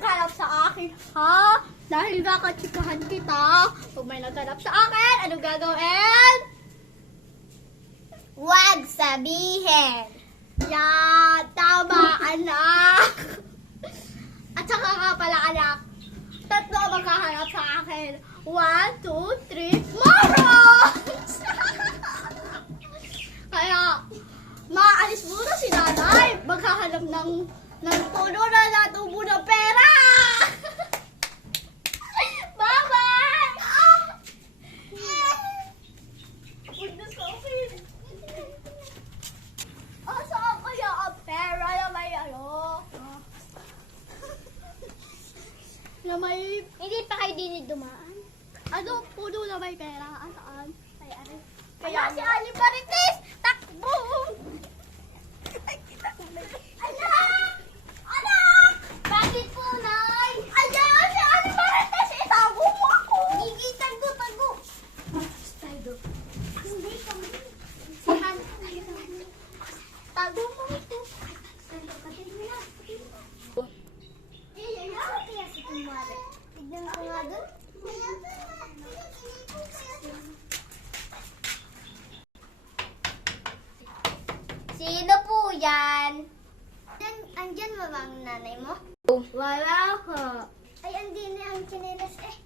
naghanap sa akin, ha? Dahil nakachikahan kita. Pag may naghanap sa akin, ano gagawin? Huwag sabihin. Yan, tama, anak. At saka nga pala, anak, tatlo ang maghahanap sa akin. 1, 2, 3, Moros! Kaya, maalis muna si nanay. Maghahanap ng puno na natubo ng pera. Bye-bye! Goodness ko, okay. Saan kaya ang pera na may ano? Na may, Hindi pa kayo din dumaan. ano, puno na may pera. Saan? Ay, aray. Kaya si Ali Marites, takbo! Anak! Anak! Bakit po, Nay? Ayan, si Ali Marites, itago mo ako! Gigi, tago. Tago. Hindi kami. Si Han. Tago mo ito. Tago, patayin mo na. Ayan. Kaya si Kumare. Tignan ko nga doon. Sino po yan? Andyan ba ang nanay mo? Wala ka. Ay, andin na ang tsinelas eh.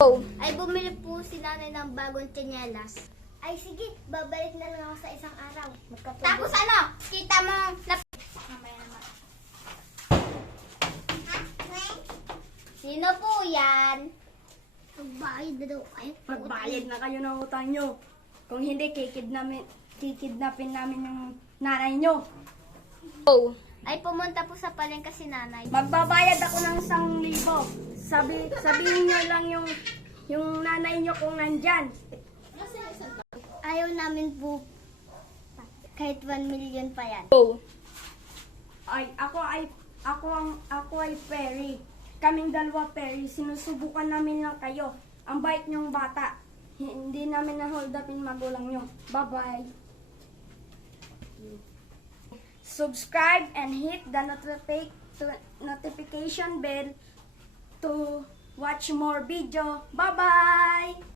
Oh. Ay, bumili po si nanay ng bagong tsinelas. Ay, sige. Babalik na lang ako sa isang araw. Tapos ano? Kita mo, Mamaya naman. Sino po yan? Magbayad na daw. Ay, Magbayad na kayo ng utang nyo. Kung hindi, kikidnapin namin yung nanay nyo. Oh. Ay, pumunta po sa palengke si nanay. Magbabayad ako ng 1,000. Sabihin nyo lang yung nanay nyo kung nandyan. Ayaw namin po. Kahit 1 million pa yan. Oh. Ako ay Perry. Kaming dalawa Perry. Sinusubukan namin lang kayo. Ang bait nyong bata. Hindi namin na-hold upin magulang nyo. Bye-bye. Subscribe and hit the notification bell to watch more video. Bye-bye!